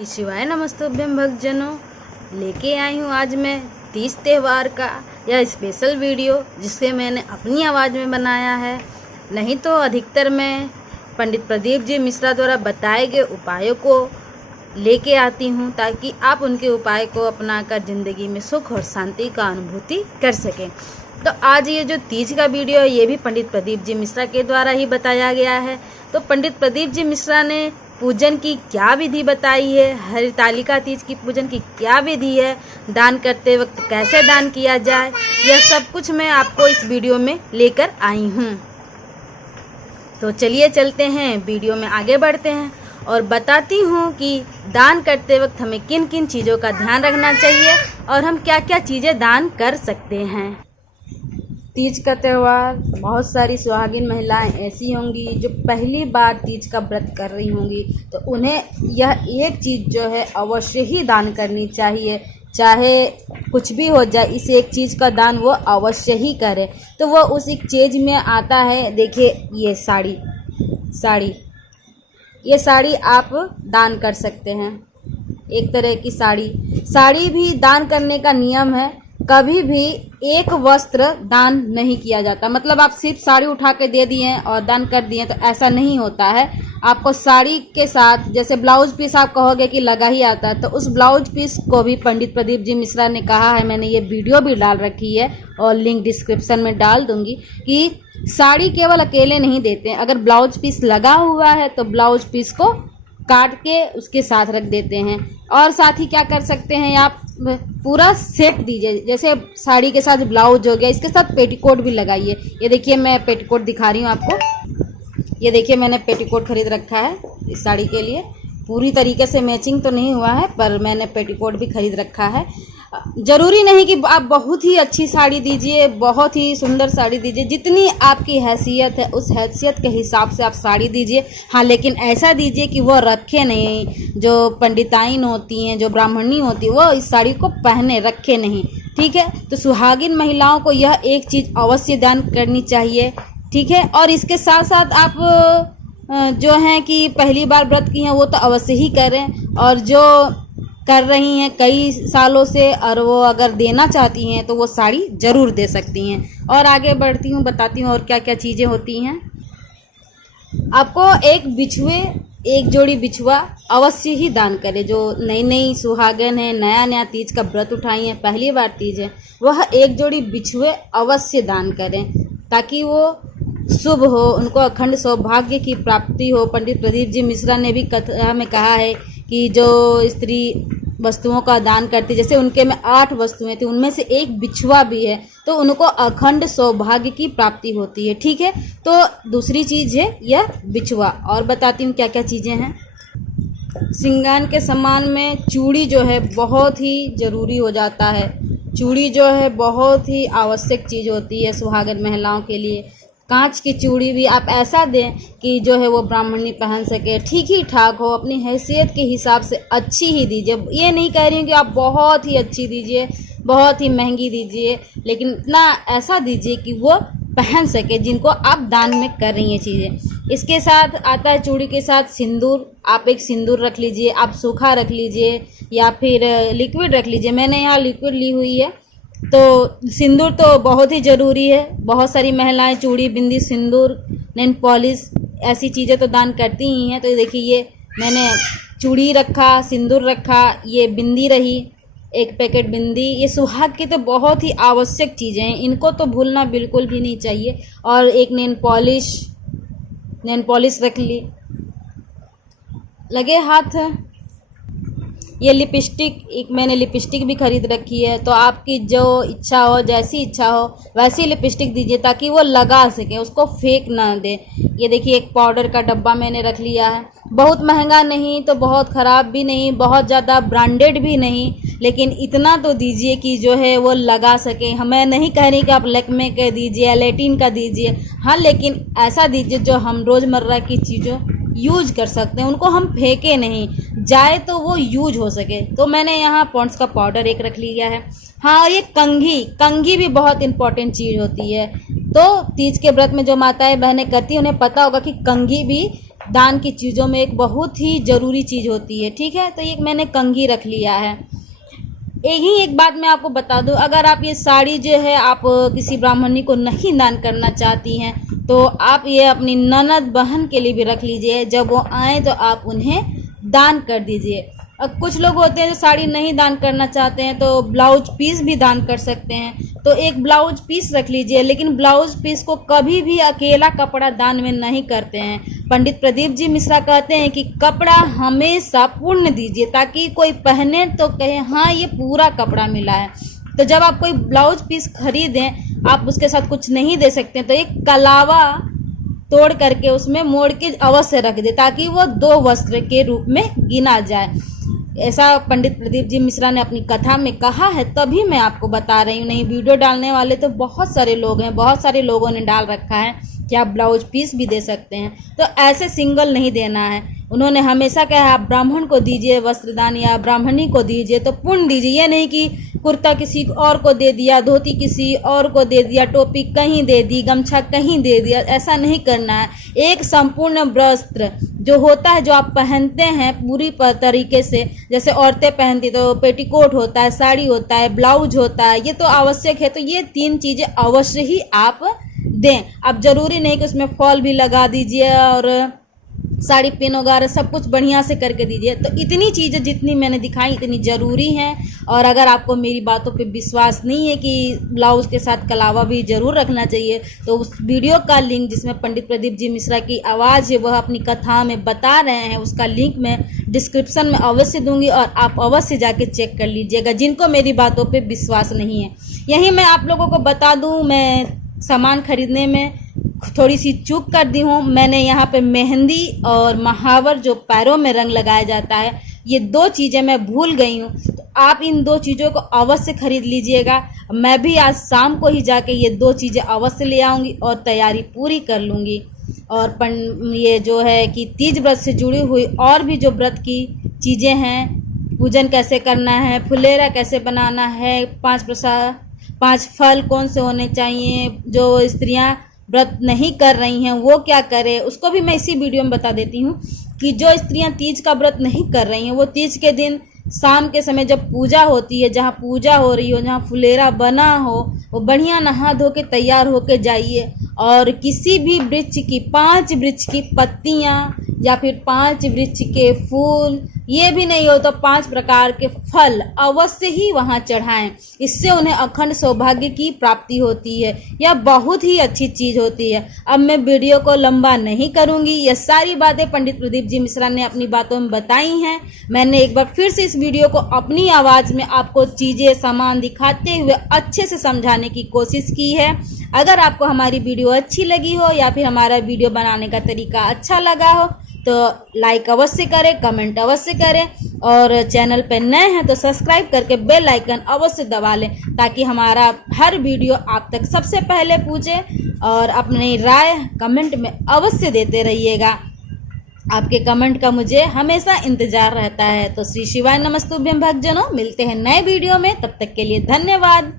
शिवाय नमस्तुभ्यम भक्तजनों, लेके आई हूँ आज मैं तीज त्यौहार का यह स्पेशल वीडियो जिसे मैंने अपनी आवाज़ में बनाया है। नहीं तो अधिकतर मैं पंडित प्रदीप जी मिश्रा द्वारा बताए गए उपायों को लेके आती हूँ ताकि आप उनके उपाय को अपनाकर ज़िंदगी में सुख और शांति का अनुभूति कर सकें। तो आज ये जो तीज का वीडियो है ये भी पंडित प्रदीप जी मिश्रा के द्वारा ही बताया गया है। तो पंडित प्रदीप जी मिश्रा ने पूजन की क्या विधि बताई है, हरितालिका तीज की पूजन की क्या विधि है, दान करते वक्त कैसे दान किया जाए, यह सब कुछ मैं आपको इस वीडियो में लेकर आई हूँ। तो चलिए चलते हैं, वीडियो में आगे बढ़ते हैं और बताती हूँ कि दान करते वक्त हमें किन किन चीज़ों का ध्यान रखना चाहिए और हम क्या क्या चीज़ें दान कर सकते हैं। तीज का त्यौहार, बहुत सारी सुहागिन महिलाएं ऐसी होंगी जो पहली बार तीज का व्रत कर रही होंगी, तो उन्हें यह एक चीज़ जो है अवश्य ही दान करनी चाहिए। चाहे कुछ भी हो जाए, इस एक चीज़ का दान वो अवश्य ही करे। तो वो उस एक चीज़ में आता है, देखिए ये साड़ी ये साड़ी आप दान कर सकते हैं। एक तरह की साड़ी भी दान करने का नियम है। कभी भी एक वस्त्र दान नहीं किया जाता, मतलब आप सिर्फ साड़ी उठा के दे दिए और दान कर दिए, तो ऐसा नहीं होता है। आपको साड़ी के साथ जैसे ब्लाउज पीस आप कहोगे कि लगा ही आता है, तो उस ब्लाउज पीस को भी पंडित प्रदीप जी मिश्रा ने कहा है, मैंने ये वीडियो भी डाल रखी है और लिंक डिस्क्रिप्शन में डाल दूंगी, कि साड़ी केवल अकेले नहीं देते हैं। अगर ब्लाउज पीस लगा हुआ है तो ब्लाउज पीस को काट के उसके साथ रख देते हैं। और साथ ही क्या कर सकते हैं, आप पूरा सेट दीजिए, जैसे साड़ी के साथ ब्लाउज हो गया, इसके साथ पेटीकोट भी लगाइए। ये देखिए मैं पेटीकोट दिखा रही हूँ आपको। ये देखिए मैंने पेटीकोट खरीद रखा है इस साड़ी के लिए। पूरी तरीके से मैचिंग तो नहीं हुआ है, पर मैंने पेटीकोट भी खरीद रखा है। ज़रूरी नहीं कि आप बहुत ही अच्छी साड़ी दीजिए, बहुत ही सुंदर साड़ी दीजिए, जितनी आपकी हैसियत है उस हैसियत के हिसाब से आप साड़ी दीजिए। हाँ, लेकिन ऐसा दीजिए कि वो रखे नहीं। जो पंडिताइन होती हैं, जो ब्राह्मणी होती है, वो इस साड़ी को पहने रखे नहीं, ठीक है। तो सुहागिन महिलाओं को यह एक चीज़ अवश्य दान करनी चाहिए, ठीक है। और इसके साथ साथ आप जो हैं कि पहली बार व्रत की हैं वो तो अवश्य ही करें, और जो कर रही हैं कई सालों से और वो अगर देना चाहती हैं तो वो साड़ी ज़रूर दे सकती हैं। और आगे बढ़ती हूँ, बताती हूँ और क्या क्या चीज़ें होती हैं। आपको एक जोड़ी बिछुआ अवश्य ही दान करें। जो नई सुहागन है, नया तीज का व्रत उठाई है, पहली बार तीज है, वह एक जोड़ी बिछुए अवश्य दान करें ताकि वो शुभ हो, उनको अखंड सौभाग्य की प्राप्ति हो। पंडित प्रदीप जी मिश्रा ने भी कथा में कहा है कि जो स्त्री वस्तुओं का दान करती, जैसे उनके में 8 वस्तुएं थी, उनमें से एक बिछुआ भी है, तो उनको अखंड सौभाग्य की प्राप्ति होती है, ठीक है। तो दूसरी चीज़ है यह बिछुआ। और बताती हूँ क्या क्या चीज़ें हैं। श्रृंगार के सामान में चूड़ी जो है बहुत ही ज़रूरी हो जाता है। चूड़ी जो है बहुत ही आवश्यक चीज़ होती है सुहागन महिलाओं के लिए। कांच की चूड़ी भी आप ऐसा दें कि जो है वो ब्राह्मणी पहन सके, ठीक ही ठाक हो, अपनी हैसियत के हिसाब से अच्छी ही दीजिए। ये नहीं कह रही हूँ कि आप बहुत ही अच्छी दीजिए, बहुत ही महंगी दीजिए, लेकिन इतना ऐसा दीजिए कि वो पहन सके जिनको आप दान में कर रही हैं चीज़ें। इसके साथ आता है चूड़ी के साथ सिंदूर। आप एक सिंदूर रख लीजिए, आप सूखा रख लीजिए या फिर लिक्विड रख लीजिए। मैंने यहाँ लिक्विड ली हुई है। तो सिंदूर तो बहुत ही ज़रूरी है। बहुत सारी महिलाएं चूड़ी, बिंदी, सिंदूर, नेल पॉलिश ऐसी चीज़ें तो दान करती ही हैं। तो देखिए ये मैंने चूड़ी रखा, सिंदूर रखा, ये बिंदी रही, एक पैकेट बिंदी। ये सुहाग की तो बहुत ही आवश्यक चीज़ें हैं, इनको तो भूलना बिल्कुल भी नहीं चाहिए। और एक नेल पॉलिश रख ली। लगे हाथ ये लिपस्टिक, एक मैंने लिपस्टिक भी खरीद रखी है। तो आपकी जो इच्छा हो, जैसी इच्छा हो वैसी लिपस्टिक दीजिए ताकि वो लगा सके, उसको फेंक ना दे। ये देखिए एक पाउडर का डब्बा मैंने रख लिया है। बहुत महंगा नहीं तो बहुत ख़राब भी नहीं, बहुत ज़्यादा ब्रांडेड भी नहीं, लेकिन इतना तो दीजिए कि जो है वो लगा सके। मैं नहीं कह रही कि आप लैक्मे का दीजिए, एलेटिन का दीजिए, हाँ, लेकिन ऐसा दीजिए जो हम रोज़मर्रा की चीज़ों यूज कर सकते हैं, उनको हम फेंके नहीं, जाए तो वो यूज हो सके। तो मैंने यहाँ पॉन्ड्स का पाउडर एक रख लिया है। हाँ, और ये कंघी भी बहुत इंपॉर्टेंट चीज़ होती है। तो तीज के व्रत में जो माताएं बहनें करती हैं उन्हें पता होगा कि कंघी भी दान की चीज़ों में एक बहुत ही ज़रूरी चीज़ होती है। ठीक है, तो ये मैंने कंघी रख लिया है। एक बात मैं आपको बता दूं, अगर आप ये साड़ी जो है आप किसी ब्राह्मणी को नहीं दान करना चाहती हैं तो आप ये अपनी ननद बहन के लिए भी रख लीजिए। जब वो आए तो आप उन्हें दान कर दीजिए। अब कुछ लोग होते हैं जो साड़ी नहीं दान करना चाहते हैं तो ब्लाउज पीस भी दान कर सकते हैं। तो एक ब्लाउज पीस रख लीजिए, लेकिन ब्लाउज पीस को कभी भी अकेला कपड़ा दान में नहीं करते हैं। पंडित प्रदीप जी मिश्रा कहते हैं कि कपड़ा हमेशा पूर्ण दीजिए, ताकि कोई पहने तो कहे हाँ ये पूरा कपड़ा मिला है। तो जब आप कोई ब्लाउज पीस खरीदें, आप उसके साथ कुछ नहीं दे सकते तो एक कलावा तोड़ करके उसमें मोड़ के अवश्य रख दे, ताकि वो 2 वस्त्र के रूप में गिना जाए। ऐसा पंडित प्रदीप जी मिश्रा ने अपनी कथा में कहा है, तभी मैं आपको बता रही हूँ। नहीं, वीडियो डालने वाले तो बहुत सारे लोग हैं, बहुत सारे लोगों ने डाल रखा है कि आप ब्लाउज पीस भी दे सकते हैं। तो ऐसे सिंगल नहीं देना है। उन्होंने हमेशा कहा आप ब्राह्मण को दीजिए वस्त्रदान या ब्राह्मणी को दीजिए तो पुण्य दीजिए। ये नहीं कि कुर्ता किसी और को दे दिया, धोती किसी और को दे दिया, टोपी कहीं दे दी, गमछा कहीं दे दिया, ऐसा नहीं करना है। एक संपूर्ण वस्त्र जो होता है, जो आप पहनते हैं पूरी तरीके से, जैसे औरतें पहनती तो पेटीकोट होता है, साड़ी होता है, ब्लाउज होता है, ये तो आवश्यक है। तो ये 3 चीज़ें अवश्य ही आप दें। अब जरूरी नहीं कि उसमें फॉल भी लगा दीजिए और साड़ी पिन वगैरह सब कुछ बढ़िया से करके दीजिए। तो इतनी चीज़ें जितनी मैंने दिखाई इतनी ज़रूरी हैं। और अगर आपको मेरी बातों पे विश्वास नहीं है कि ब्लाउज़ के साथ कलावा भी ज़रूर रखना चाहिए, तो उस वीडियो का लिंक जिसमें पंडित प्रदीप जी मिश्रा की आवाज़ है वह अपनी कथा में बता रहे हैं, उसका लिंक मैं डिस्क्रिप्शन में अवश्य दूंगी और आप अवश्य जाके चेक कर लीजिएगा, जिनको मेरी बातों पर विश्वास नहीं है। यही मैं आप लोगों को बता दूँ, मैं सामान खरीदने में थोड़ी सी चूक कर दी हूँ। मैंने यहाँ पे मेहंदी और महावर जो पैरों में रंग लगाया जाता है, ये 2 चीज़ें मैं भूल गई हूँ। तो आप इन 2 चीज़ों को अवश्य खरीद लीजिएगा। मैं भी आज शाम को ही जाके ये 2 चीज़ें अवश्य ले आऊँगी और तैयारी पूरी कर लूँगी। और ये जो है कि तीज व्रत से जुड़ी हुई और भी जो व्रत की चीज़ें हैं, पूजन कैसे करना है, फुलेरा कैसे बनाना है, 5 प्रसाद 5 फल कौन से होने चाहिए, जो स्त्रियां व्रत नहीं कर रही हैं वो क्या करें, उसको भी मैं इसी वीडियो में बता देती हूँ। कि जो स्त्रियां तीज का व्रत नहीं कर रही हैं वो तीज के दिन शाम के समय जब पूजा होती है, जहाँ पूजा हो रही हो, जहाँ फुलेरा बना हो, वो बढ़िया नहा धो के तैयार होके जाइए। और किसी भी वृक्ष की 5 वृक्ष की पत्तियाँ या फिर 5 वृक्ष के फूल, ये भी नहीं हो तो 5 प्रकार के फल अवश्य ही वहाँ चढ़ाएं। इससे उन्हें अखंड सौभाग्य की प्राप्ति होती है। यह बहुत ही अच्छी चीज़ होती है। अब मैं वीडियो को लंबा नहीं करूँगी। ये सारी बातें पंडित प्रदीप जी मिश्रा ने अपनी बातों में बताई हैं। मैंने एक बार फिर से इस वीडियो को अपनी आवाज़ में आपको चीज़ें सामान दिखाते हुए अच्छे से समझाने की कोशिश की है। अगर आपको हमारी वीडियो अच्छी लगी हो या फिर हमारा वीडियो बनाने का तरीका अच्छा लगा हो तो लाइक अवश्य करें, कमेंट अवश्य करें और चैनल पर नए हैं तो सब्सक्राइब करके बेल आइकन अवश्य दबा लें, ताकि हमारा हर वीडियो आप तक सबसे पहले पहुंचे। और अपनी राय कमेंट में अवश्य देते रहिएगा। आपके कमेंट का मुझे हमेशा इंतजार रहता है। तो श्री शिवाय नमस्तुभ्यं भक्तजनों, मिलते हैं नए वीडियो में, तब तक के लिए धन्यवाद।